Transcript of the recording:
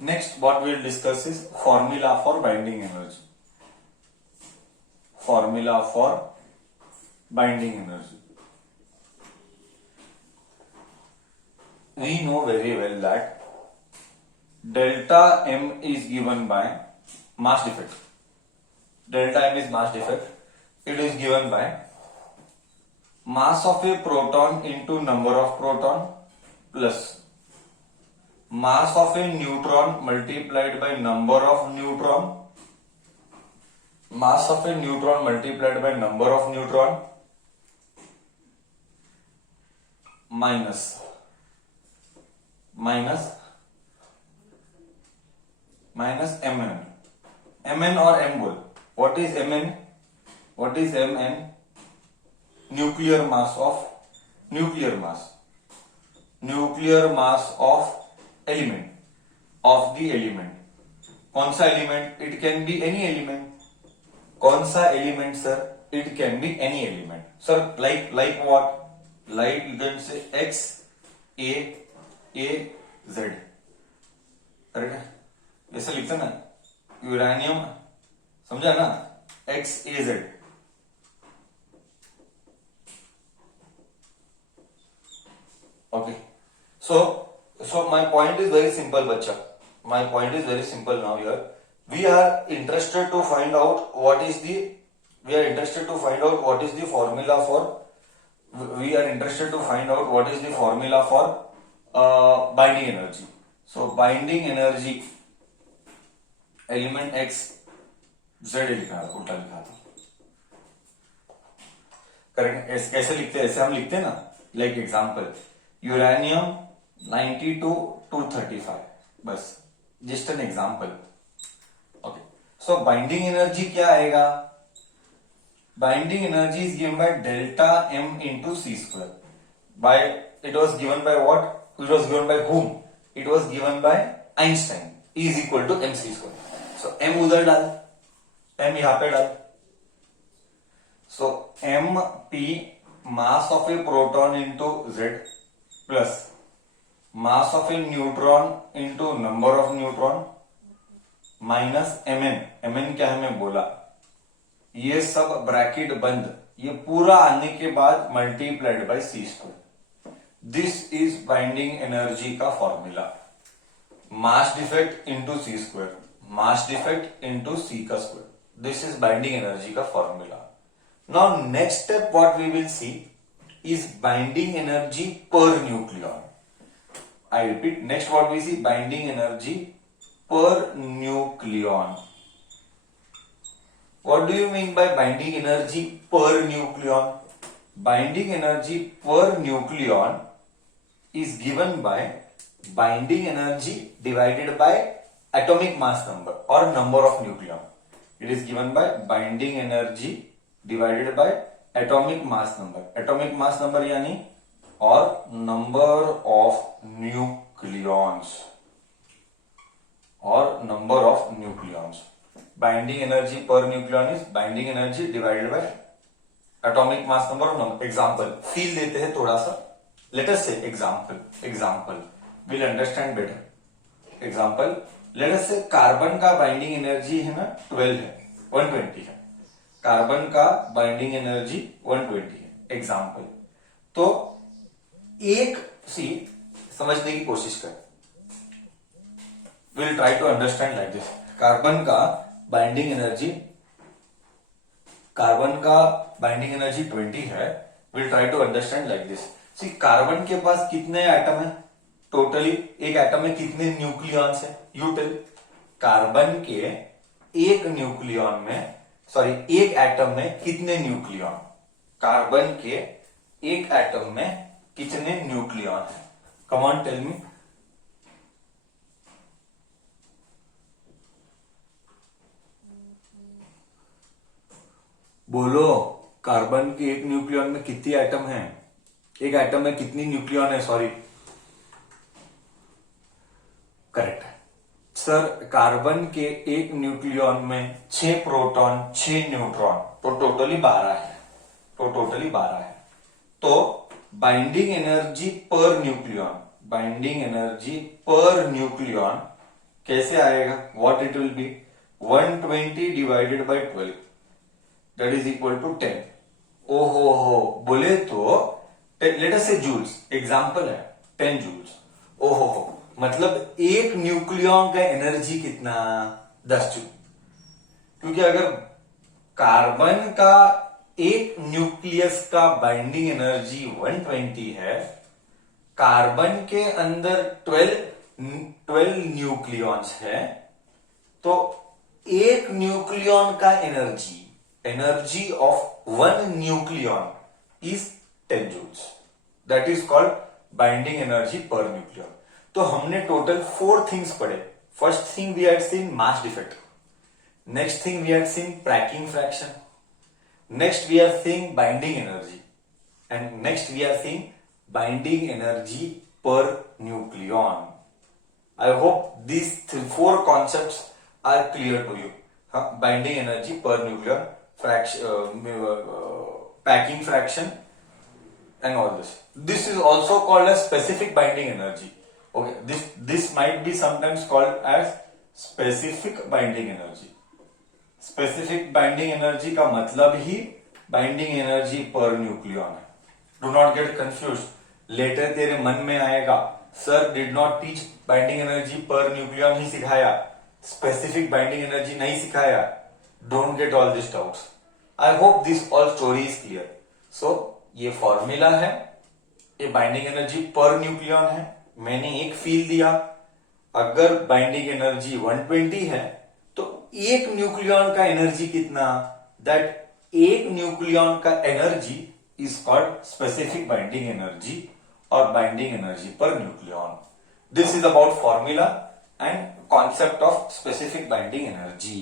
Next, what we'll discuss is formula for binding energy. Formula for binding energy. We know very well that delta M is given by mass defect. Delta M is mass defect. It is given by mass of a proton into number of proton plus mass of a neutron multiplied by number of neutron, mass of a neutron multiplied by number of neutron minus mn. mn or m बोल. What is mn? What is mn? Nuclear mass of element of the element. कौन सा element? It can be any element. कौन सा element sir? It can be any element. Sir, like what? Like you can say X A Z. Correct है? ऐसा लिखते ना, uranium, समझा ना, XAZ. Okay. So my point is very simple, bachcha. My point is very simple now here. We are interested to find out what is the formula for. We are interested to find out what is the formula for binding energy. So binding energy, element X, Z लिखा है, उल्टा लिखा था. Correct. कैसे लिखते हैं? ऐसे हम लिखते हैं ना, लाइक एग्जांपल यूरेनियम 92 235, बस just an example. Okay. So binding energy क्या आएगा? Binding energy is given by delta m into c square. By it was given by what? It was given by whom? It was given by Einstein. E is equal to mc square. So m उधर डाल, m यहां पे डाल. सो mp mass of a proton into Z plus mass of a neutron into number of neutron minus mn क्या है मैं बोला, ये सब ब्रैकेट बंद, ये पूरा आने के बाद multiplied by c square. This is binding energy का formula. Mass defect into c square, mass defect into c का square. This is binding energy का formula. Now next step what we will see is binding energy per nucleon. I repeat, next what we see, binding energy per nucleon. What do you mean by binding energy per nucleon? Binding energy per nucleon is given by binding energy divided by atomic mass number or number of nucleon. It is given by binding energy divided by atomic mass number. Atomic mass number यानी और number of nucleons or number of nucleons. Binding energy per nucleon is binding energy divided by atomic mass number or number. Example feel देते हैं थोड़ा सा. Let us say example will understand better. Example, let us say carbon का binding energy है ना 12 है, 120 है. Carbon का बाइंडिंग एनर्जी 120 है. एग्जाम्पल. तो एक सी समझने की कोशिश कर, will try to understand like this. Carbon का बाइंडिंग एनर्जी 20 है. Will try to understand like this. See carbon के पास कितने एटम है टोटली? एक एटम में कितने न्यूक्लियॉन्स है? You tell. कार्बन के एक एटम में कितने न्यूक्लियॉन? कार्बन के एक एटम में कितने न्यूक्लियॉन है? Come on tell me. बोलो, कार्बन के एक न्यूक्लियॉन में कितनी एटम है? एक एटम में कितनी न्यूक्लियॉन है? सॉरी, करेक्ट है सर. कार्बन के एक न्यूक्लियॉन में 6 प्रोटॉन 6 न्यूट्रॉन, तो टोटली 12 है. तो बाइंडिंग एनर्जी पर न्यूक्लियॉन कैसे आएगा? What it will be? 120 divided by 12 that is equal to 10. ओहो हो, बोले तो लेट अस से जूल्स, एग्जांपल है 10 जूल्स. ओहो हो, मतलब एक न्यूक्लियन का एनर्जी कितना? 10 जूल. क्योंकि अगर कार्बन का एक न्यूक्लियस का बाइंडिंग एनर्जी 120 है, कार्बन के अंदर 12 न्यूक्लियॉन्स है, तो एक न्यूक्लियॉन का energy of one nucleon is 10 joules. That is called binding energy per nucleon. तो हमने टोटल 4 थिंग्स पढ़े. First thing we had seen mass defect. Next thing we had seen packing fraction. Next we are seeing binding energy, and next we are seeing binding energy per nucleon. I hope these 4 concepts are clear to you. Binding energy per nucleon, packing fraction, and all this. This is also called as specific binding energy. Okay, this might be sometimes called as specific binding energy. Specific binding energy का मतलब ही binding energy per nucleon है. Do not get confuse. Later तेरे मन में आएगा, sir did not teach binding energy per nucleon ही सिखाया, स्पेसिफिक बाइंडिंग एनर्जी नहीं सिखाया. Don't get all this doubts. I hope this all story is clear. So ये फॉर्मूला है, ये बाइंडिंग एनर्जी पर न्यूक्लियॉन है. मैंने एक फील दिया, अगर बाइंडिंग एनर्जी 120 है तो एक न्यूक्लियॉन का एनर्जी कितना? दैट एक न्यूक्लियॉन का energy is called specific binding energy और binding energy per nucleon. This is about formula and concept of specific binding energy.